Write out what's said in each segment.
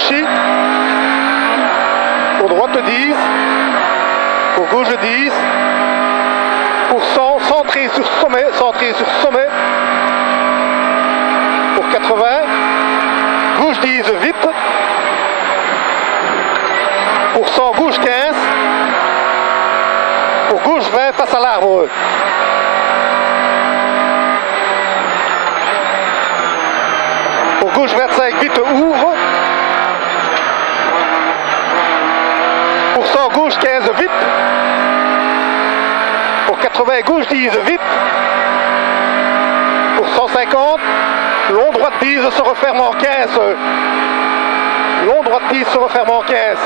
gauche, pour droite 10, pour gauche 10, pour 100, centré sur sommet, pour 80, gauche 10 vite, pour 100 gauche 15, pour gauche 20 face à l'arbre. Pour gauche 25 vite ouvre, pour 100 gauche 15 vite, pour 80 gauche 10 vite, pour 150, long droite 10 se referme en 15, long droite 10 se referme en 15.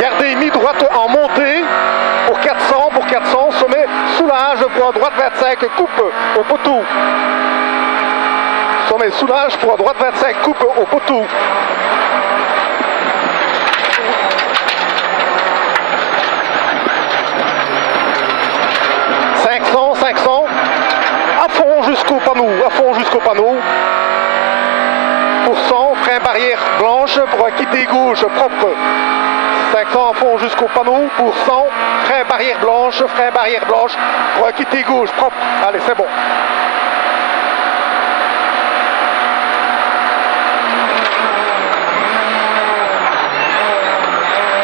Gardez mi-droite en montée, pour 400, sommet, soulage, pour droite 25, coupe au poteau. Sommet, soulage, pour droite 25, coupe au poteau. À fond jusqu'au panneau, Pour 100, frein barrière blanche, pour quitter gauche propre. 500 à fond jusqu'au panneau, pour 100, frein barrière blanche, pour quitter gauche propre. Allez, c'est bon.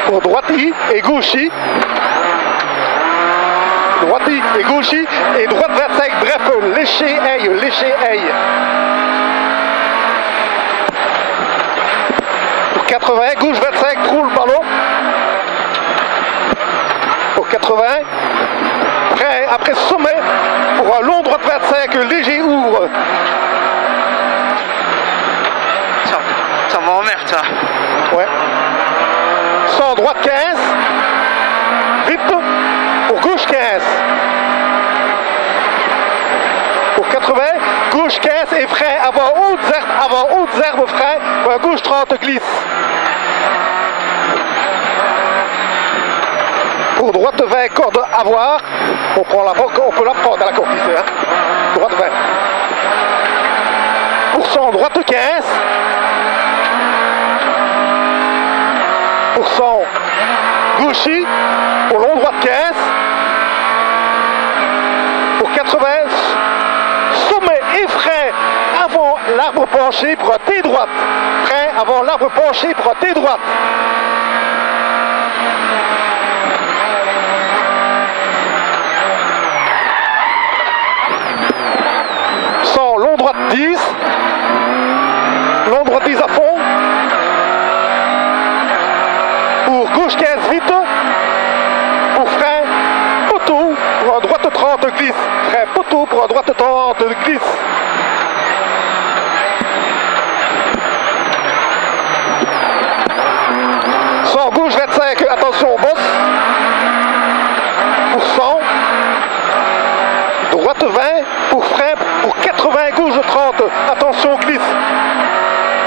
Pour droite et gauche, et droite 25, bref, lécher aille. Pour 80, gauche 25, trou le ballon. Pour 80, prêt, après sommet, pour un long droite 25, léger ouvre. Ça m'emmerde ça. Ouais. 100 droite 15, vite, pour gauche 15. Pour 80, gauche 15 et frein avant hautes herbes, frein, pour gauche 30 glisse. Pour droite 20, corde à voir, on peut la prendre à la corde ici, hein. Droite 20. Pour 100, droite 15. Pour 100, gauche, pour long droite 15. Pour 80, sommet et frein avant l'arbre penché pour un T droite. Frein avant l'arbre penché pour un T droite. Long droite 10, long droite 10 à fond, pour gauche 15 vite, pour frein, poteau, pour un droite 30 glisse, frein poteau, pour un droite 30 glisse. Sans gauche 25, attention bosse, pour 100, droite 20, pour frein, pour 80, gauche 30, attention glisse.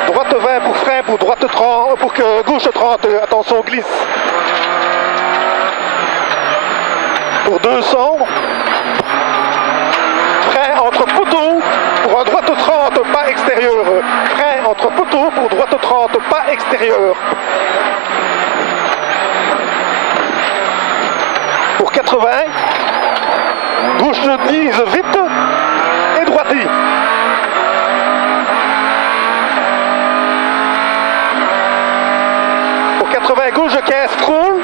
Droite 20 pour frein, pour droite 30, pour gauche 30, attention glisse. Pour 200, frein entre poteaux, pour un droite 30, pas extérieur. Frein entre poteaux, pour droite 30, pas extérieur. Pour 80, gauche 10, vite. Droiti. Pour 80, gauche 15, frôle.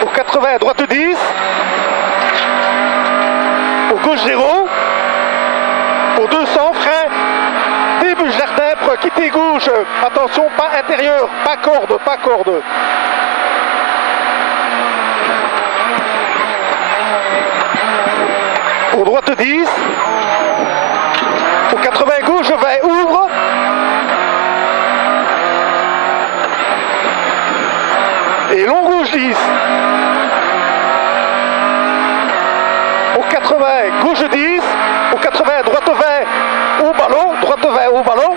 Pour 80, droite 10. Pour gauche 0. Pour 200, frein. Début jardin pour quitter gauche. Attention, pas intérieur, pas corde. Pour droite 10, pour 80 gauche 20 ouvre, et long gauche 10, pour 80 gauche 10, pour 80 droite 20 au ballon, droite 20 au ballon,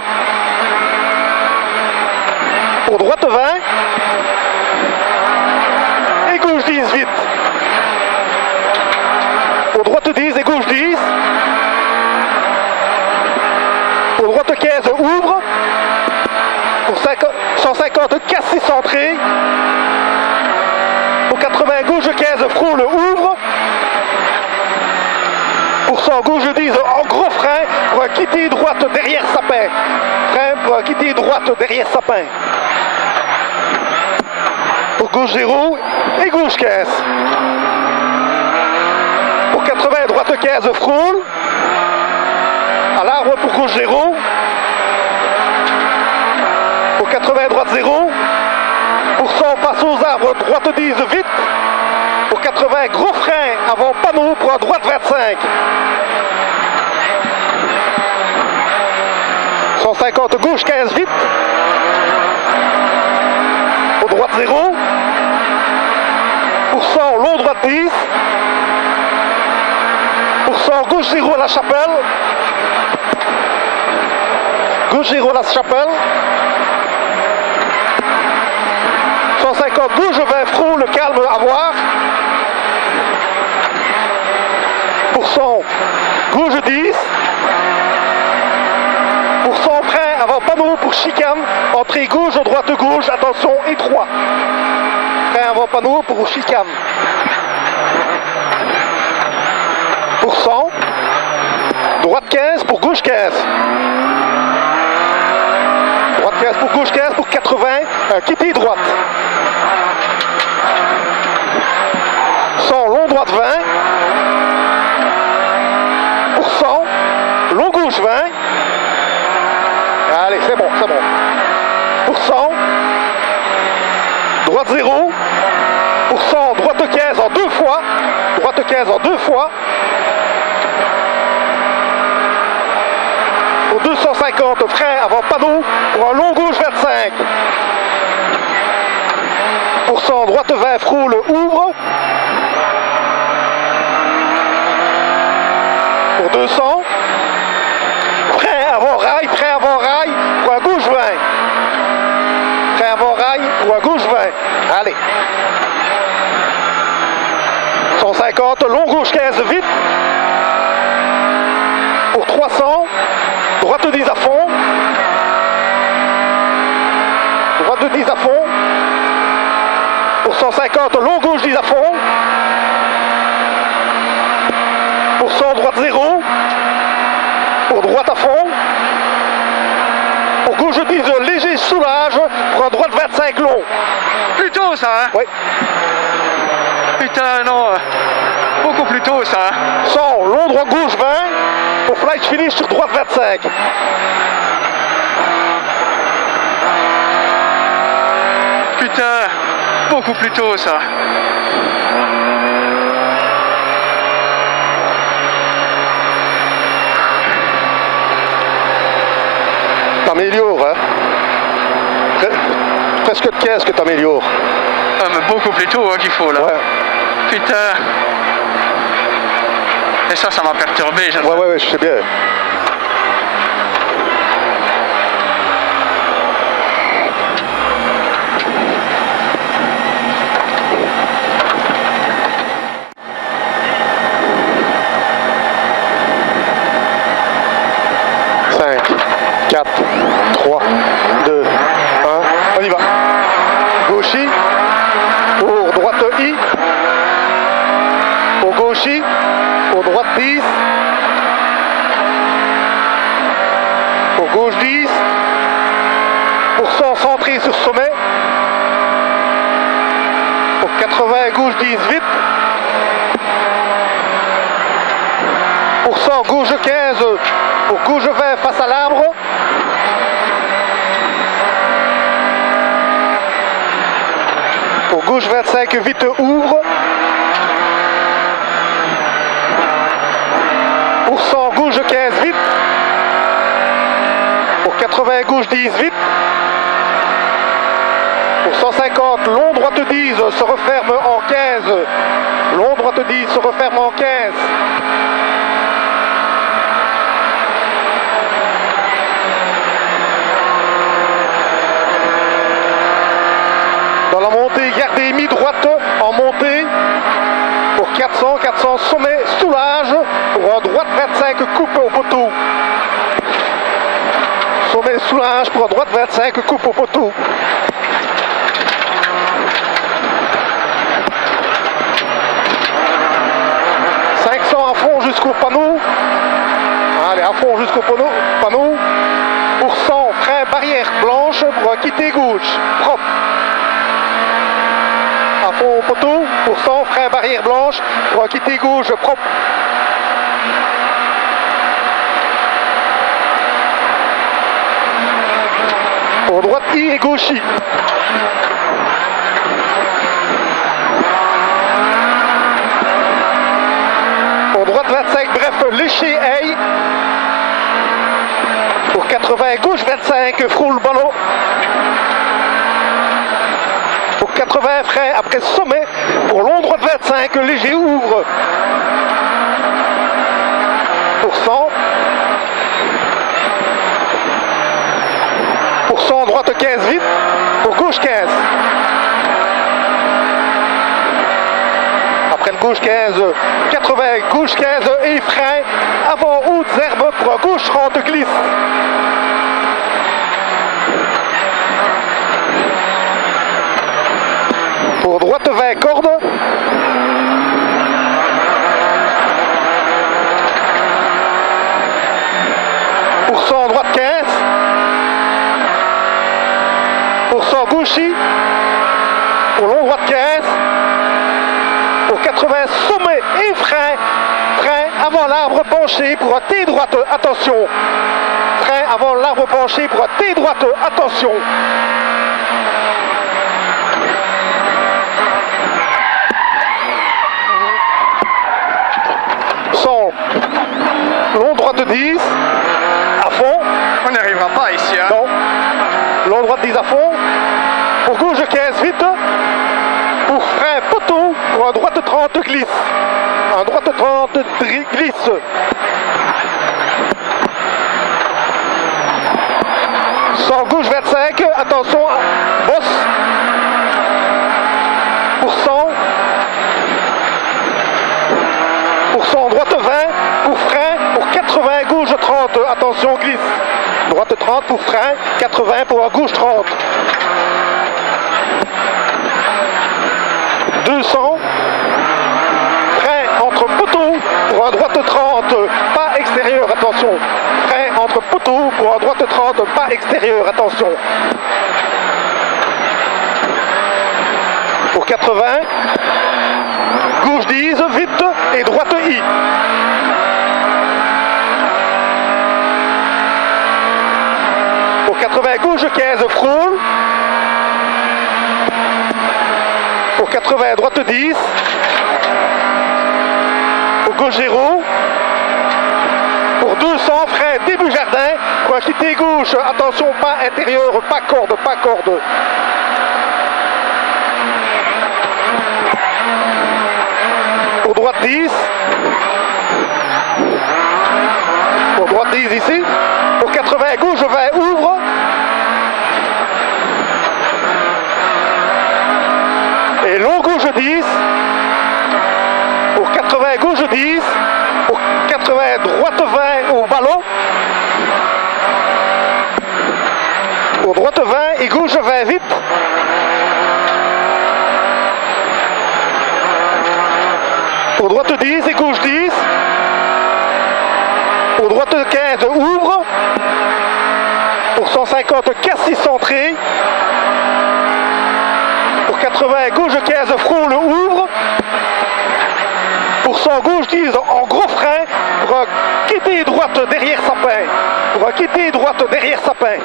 pour droite 20, et gauche 10 vite. 150, cassé centré. Pour 80, gauche 15, frôle, ouvre. Pour 100, gauche 10, en gros frein, pour un quitter droite derrière sapin. Frein pour un quitter droite derrière sapin. Pour gauche 0 et gauche 15. Pour 80, droite 15, frôle. À l'arbre pour gauche 0. Pour 80, droite 0. Pour 100, passe aux arbres, droite 10, vite. Pour 80, gros frein, avant panneau pour un droite 25. 150, gauche 15, vite. Pour droite 0. Pour 100, long droite 10. Pour 100, gauche 0 à la chapelle. Gauche 0 à la chapelle. 150, gauche 20, frôle, calme, à voir. Pour 100, gauche 10. Pour 100, frein, avant panneau pour chicane. Entrée gauche, droite gauche, attention, étroit. Frein avant panneau pour chicane. Pour 100, droite 15 pour gauche 15. Droite 15 pour gauche 15 pour 80, quitter droite. 100, long droite 20. Pour 100, long gauche 20. Allez, c'est bon, c'est bon. Pour 100, droite 0. Pour 100, droite 15 en 2 fois. Droite 15 en 2 fois. Pour 250, frein avant panneau pour un long gauche 25. Pour 100, droite 20, frôle, ouvre. Pour 200, frein avant rail pour un gauche 20. Frein avant rail pour un gauche 20. Allez. 150, long gauche 15, vite. Pour 300, droite 10 à fond. Droite 10 à fond. Pour 150, long gauche 10 à fond. Pour 100, droite 0. Pour droite à fond. Pour gauche 10, léger soulage. Pour un droite 25 long. Plutôt ça, hein? Oui. Putain, non. Beaucoup plus tôt ça. 100, long droit gauche 20. Pour flight finish sur droite 25. Putain, beaucoup plus tôt ça. T'améliores, hein? Presque de 15 que t'améliores. Ah, mais beaucoup plus tôt hein, qu'il faut là. Ouais. Putain. Et ça m'a perturbé. Ouais, je sais bien. Cinq, 4, 3, 2, 1, on y va. Gauchis, pour droite I, pour gauchis, pour droite 10, pour gauche 10, pour 100 centré sur sommet, pour 80 gauche 10 vite, pour 100 gauche 15, pour gauche 20 face à l'arbre, pour gauche 25 vite ouvre, pour 100 gauche 15 vite, pour 80 gauche 10 vite, pour 150 long droite 10 se referme en 15, long droite 10 se referme en 15. Dans la montée, gardez mi-droite en montée pour 400, 400 sommet soulage pour un droite 25 coupe au poteau. Sommet soulage pour un droite 25 coupe au poteau. jusqu'au panneau. Allez, à fond jusqu'au panneau. Pour 100, frein barrière blanche pour quitter gauche. Propre. À fond au poteau. Pour 100, frein barrière blanche pour quitter gauche. Propre. Pour droite I et gauche I. Pour droite 25, bref, lécher aille. Pour 80, gauche 25, frôle ballon. Pour 80, frein après sommet. Pour long droite 25, léger ouvre. Pour 100. Pour 100, droite 15 vite. Pour gauche 15. Après le gauche 15, 80, gauche 15 et frein. Avant haute herbe pour gauche 30 glisse. Pour droite 20 cordes. Pour 100 droite 15. Pour 100 gauche I. Pour long droite 15. Pour 80 sommet et frein. Frein avant l'arbre penché pour T droite, attention. Frein avant l'arbre penché pour T droite, attention. Long droite 10, à fond. On n'y arrivera pas ici. Hein. Non. Long droite 10 à fond. Pour gauche 15 vite. Pour frein poteau. Pour un droite 30 glisse. Un droite 30 glisse. Sans gauche 25. Attention. Bosse. Pour 100. Pour 100 droite 20. Pour frein. Pour 80 gauche 30. Attention glisse. Droite 30 pour frein. 80 pour gauche 30. 200. Frein entre poteau pour un droite 30. Pas extérieur. Attention. Frein entre poteau pour un droite 30. Pas extérieur. Attention. Pour 80. Gauche 10. Vite. Et droite I. Pour 80, gauche 15, frôle. Pour 80, droite 10. Pour gauche 0. Pour 200, frein, début jardin. Pour quitter gauche, attention, pas intérieur, pas corde, pas corde. Pour droite 10. Pour droite 10 ici. Pour 80, gauche 20, ouvre. Et long gauche 10. Pour 80, gauche 10. Pour 80, droite 20 au ballon. Pour droite 20 et gauche 20 vite. Pour droite 10 et gauche 10. Pour droite 15, ouvre. Pour 150, cassis centré. Pour 80, gauche 15, frôle, ouvre. Pour 100, gauche 10, en gros frein. Pour quitter droite derrière sapin. Pour quitter droite derrière sapin.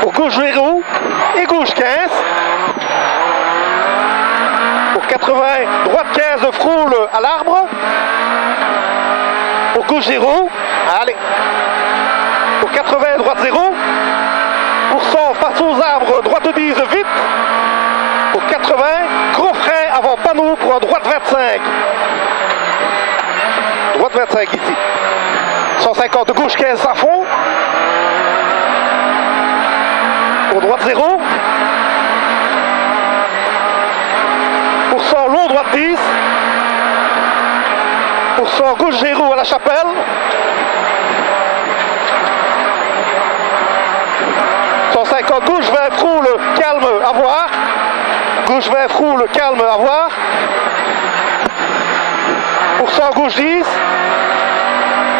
Pour gauche 0 et gauche 15. Pour 80, droite 15, frôle à l'arbre. Pour gauche 0, allez. Pour 80, droite 0. Pour 100, face aux arbres, droite 10, vite. Pour 80, gros frein avant panneau pour un droite 25. Droite 25 ici. 150, gauche 15 à fond. Pour droite 0. Pour 100, long droite 10. Pour 100, gauche 0 à la chapelle. Gauche 20, frôle, calme, à voir. Gauche 20, frôle, calme, à voir. Pour Pour 100 gauche 10.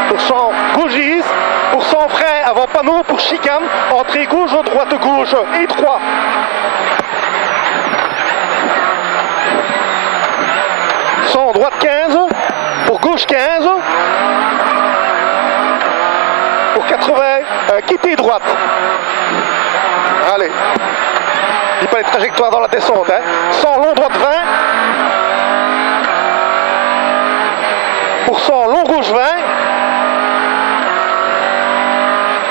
Pour 100 gauche 10. Pour 100 frein avant panneau pour chicane. Entrée gauche, droite gauche. Étroit. Droite 15, pour gauche 15, pour 80, quitter droite. Allez, dis pas les trajectoires dans la descente. Hein. 100 long droite 20, pour 100 long gauche 20,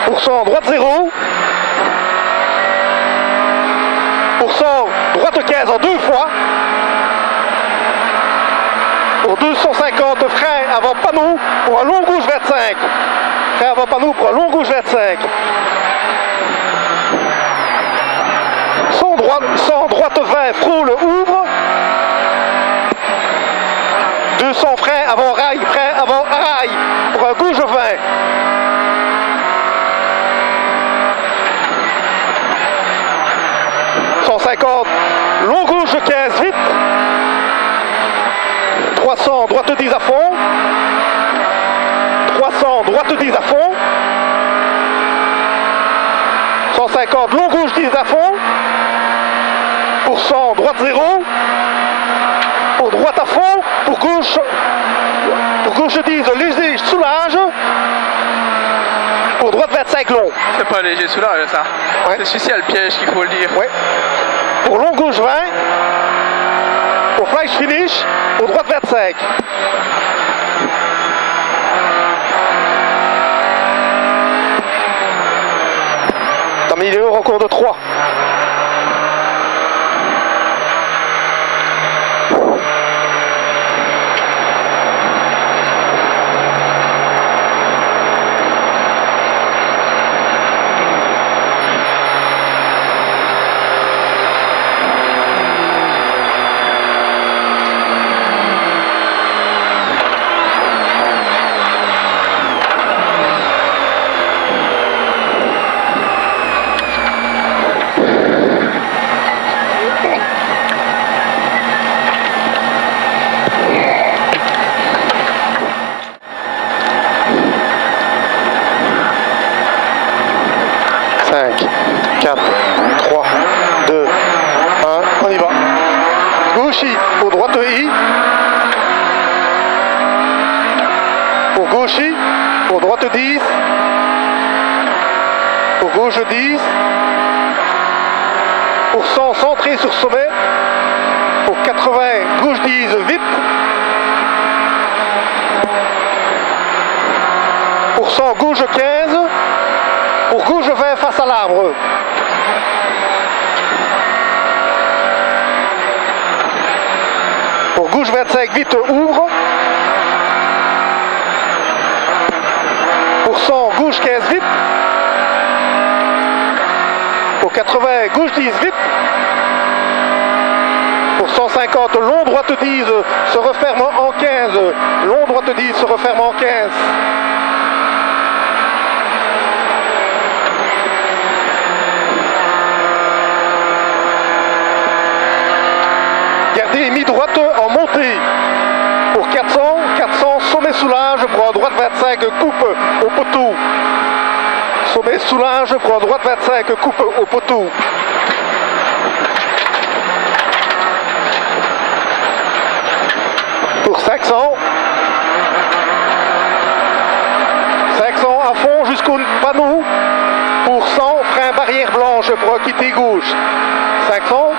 pour 100 droite 0, pour 100 droite 15 en 2 fois. Pour 250 frein avant panneau pour un long gauche 25. Frein avant panneau pour un long gauche 25. 100 droite 20, frôle, ouvre. 200 frein avant rail pour un gauche 20. « 150, long gauche 15, vite. 300, droite 10 à fond. 300, droite 10 à fond. 150, long gauche 10 à fond. Pour 100, droite 0. Pour droite à fond. Pour gauche 10, léger soulage. Pour droite 25, long. C'est pas léger soulage ça. Ouais. C'est celui-ci le piège qu'il faut le dire. Ouais. Pour long gauche 20. Pour flash finish. Pour droite 25. T'as mis le record de 3. Pour droite I, pour gauche I, pour droite 10, pour gauche 10, pour 100 centré sur sommet, pour 80 gauche 10 vite, pour 100 gauche 15, pour gauche 20 face à l'arbre. Pour gauche 25, vite, ouvre. Pour 100, gauche 15, vite. Pour 80, gauche 10, vite. Pour 150, long droite 10, se referme en 15. Long droite 10, se referme en 15. Gardez mi-droite en montée. Pour 400, sommet soulage, pour un droite 25, coupe au poteau. Sommet soulage, pour un droite 25, coupe au poteau. Pour 500. 500 à fond jusqu'au panneau. Pour 100, frein barrière blanche pour quitter gauche. 500.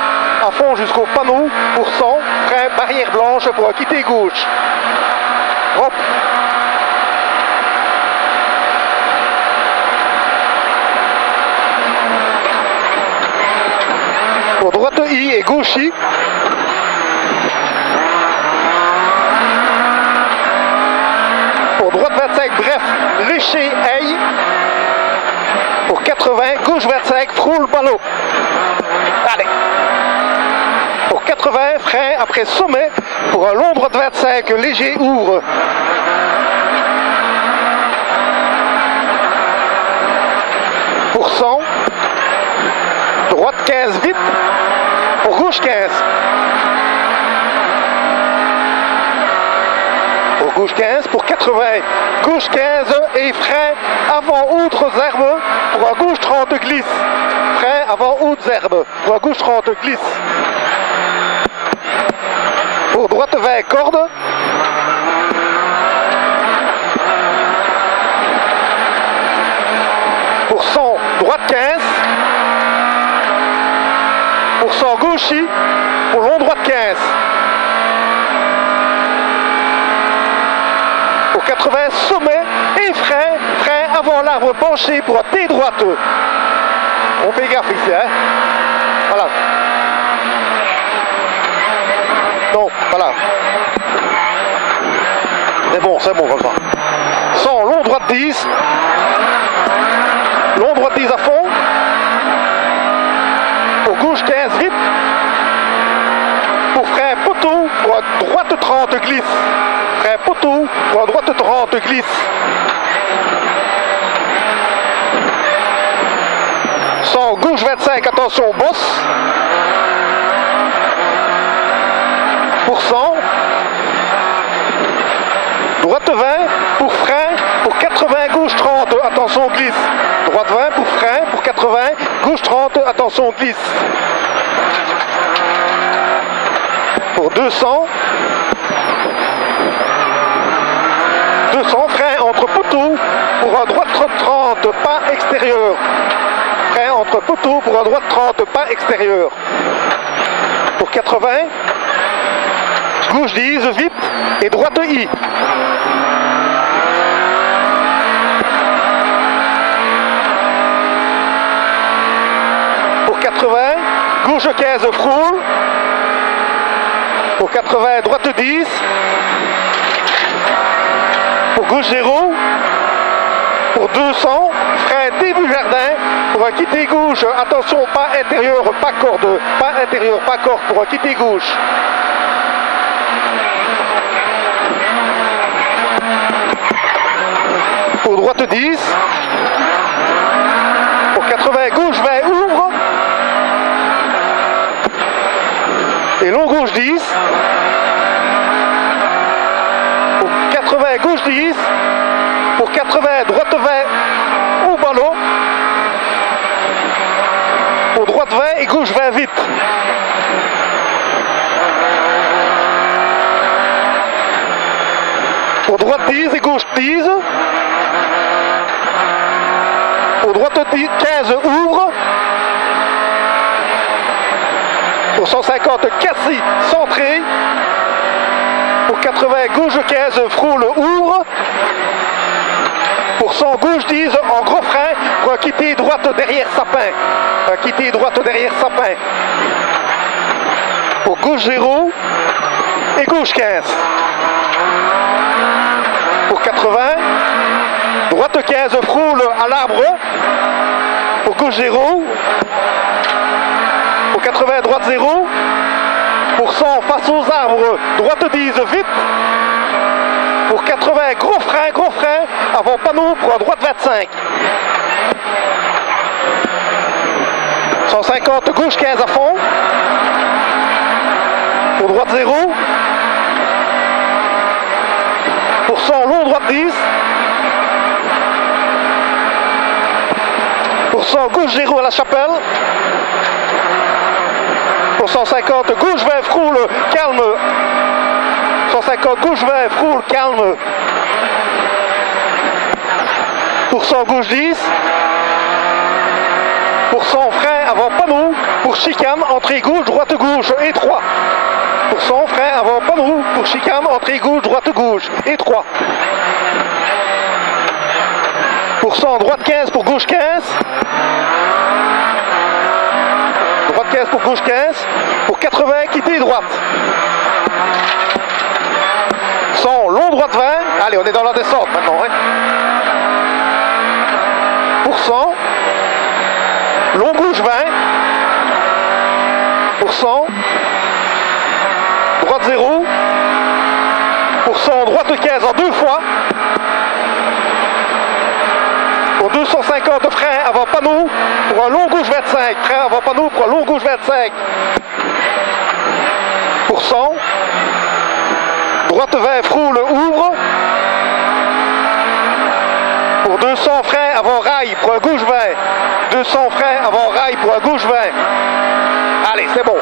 À fond jusqu'au panneau pour 100, frein barrière blanche pour quitter gauche. Hop. Pour droite I et gauche I. Pour droite 25, bref, lécher aille. Pour 80, gauche 25, frôle ballot. Allez. Pour 80, frein après sommet, pour un long droite 25, léger ouvre. Pour 100, droite 15 vite, pour gauche 15. Pour gauche 15 pour 80, gauche 15 et frein avant outre herbe pour un gauche 30 glisse, frein avant outre herbe pour un gauche 30 glisse, pour droite 20 corde, pour 100 droite 15, pour 100 gauche I, pour long droite 15. Pour 80 sommet et frein avant l'arbre penché pour un T droite. On fait gaffe ici, hein. Voilà. Donc, voilà. C'est bon comme ça. 100, long droite 10. Long droite 10 à fond. Pour gauche 15 vite. Pour frein poteau, pour un droite 30 glisse. Frein poteau, pour un droite 30 glisse. 100, gauche 25, attention, bosse. Pour 100. Droite 20, pour frein, pour 80, gauche 30, attention, glisse. Droite 20, pour frein, pour 80, gauche 30, attention, glisse. Pour 200. 200, frein entre poteaux pour un droite 30, pas extérieur. Frein entre poteaux pour un droite 30, pas extérieur. Pour 80, gauche 10, vite, et droite I. Pour 80, gauche 15, frôle. Pour 80, droite 10. Pour gauche 0. Pour 200, frein début jardin. Pour un quitter gauche, attention, pas intérieur, pas corde. Pas intérieur, pas corde pour un quitter gauche. Pour droite 10. Pour 80, gauche 20, ouvre. Et long gauche 10. Pour 80, gauche 10. Pour 80, droite 20, au ballon. Pour droite 20 et gauche 20 vite. Pour droite 10 et gauche 10. Pour droite 15, ouvre. Pour 150, cassé, centré. Pour 80, gauche 15, frôle, ouvre. Pour 100, gauche 10, en gros frein, pour un quitter droite derrière sapin. Un quitter droite derrière sapin. Pour gauche 0 et gauche 15. Pour 80, droite 15, frôle à l'arbre. Pour gauche 0. Pour 80, droite 0. Pour 100, face aux arbres, droite 10, vite. Pour 80, gros frein, avant panneau pour un droite 25. 150, gauche 15 à fond. Pour droite 0. Pour 100, long droite 10. Pour 100, gauche 0 à la chapelle. Pour 150, gauche 20, frôle, calme. 150, gauche 20, frôle, calme. Pour 100, gauche 10. Pour 100, frein avant panneau. Pour chicane, entrée gauche, droite gauche, étroit. Pour 100, frein avant panneau. Pour chicane, entrée gauche, droite gauche, étroit. Pour 100, droite 15 pour gauche 15. Droite 15 pour gauche 15. Pour 80, quitter droite. 100, long droite 20. Allez, on est dans la descente maintenant. Hein. Pour 100, long gauche 20. Pour 100, droite 0. Pour 100, droite 15 en deux fois. Pour 250, frein avant panneau pour un long gauche 25. Frein avant panneau pour un long gauche 25. Pour 100, Droite 20, Froule ouvre. Pour 200 frein avant rail pour un gauche 20. 200 frein avant rail pour un gauche 20. Allez, c'est bon.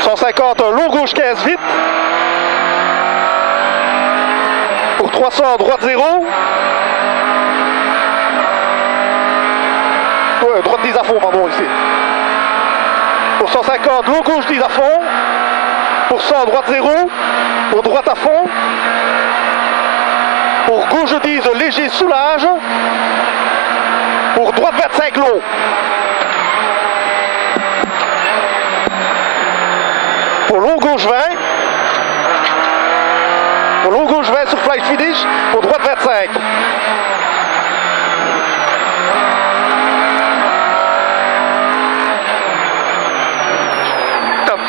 150, un long gauche 15 vite. Pour 300, droite 0. Ouais, droite 10 à fond, pardon, ici. Pour 150, long gauche 10 à fond. Pour 100, droite 0. Pour droite à fond. Pour gauche 10, léger soulage. Pour droite 25, long. Pour long gauche 20. Pour long gauche 20 sur flight finish. Pour droite 25. Top.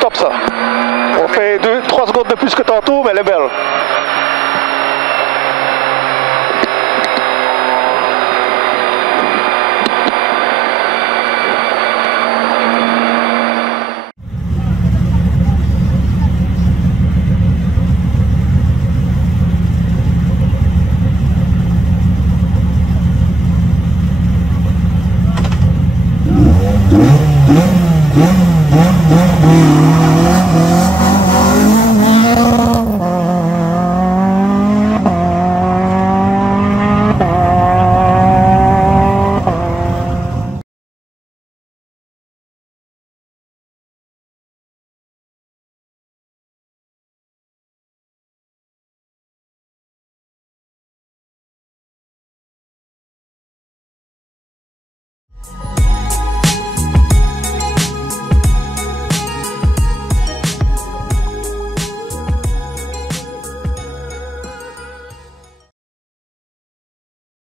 Top ça. On fait 3 secondes de plus que tantôt, mais elle est belle. Yeah.